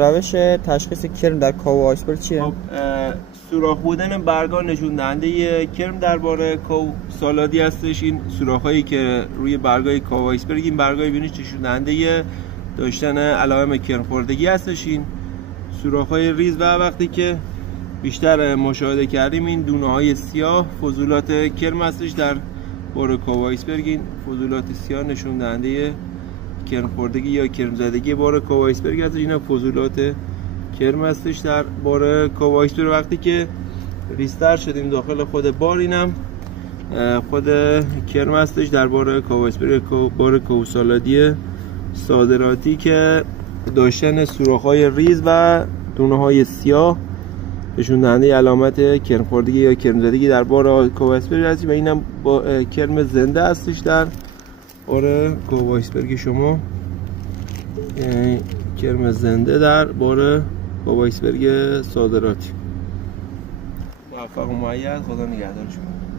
روش تشخیص کرم در کاو آیسبرگ چیه؟ خب سوراخ بودن برگا نشون دهنده کرم درباره کاو سالادی هستش. این سوراخ‌هایی که روی برگای کاو آیسبرگ، این برگای بینیش نشون دهنده داشتن علائم کرم خوردگی هستش. این سوراخ‌های ریز و وقتی که بیشتر مشاهده کردیم این دونه‌های سیاه فضولات کرم هستش در بار کاو آیسبرگ. این فضولات سیاه نشون دهنده کرم خوردگی یا کرم زدگی بار کاو آیسبرگ هستش. اینا فضولات کرم هستش در بار کاو آیسبرگ. وقتی که ریزتر شدیم داخل خود بار، اینم خود کرم هستش در بار کاو آیسبرگ، بار کاو سالادی صادراتی که داشتن سوراخ‌های ریز و دونه‌های سیاه نشون دهنده علامت کرم خوردگی یا کرم زدگی در بار کاو آیسبرگ هست. و اینم با کرم زنده هستش در بار کاو آیسبرگ شما، کرم زنده در بار کاو آیسبرگ صادراتی. موفق و مؤید. خدا نگهدار شما.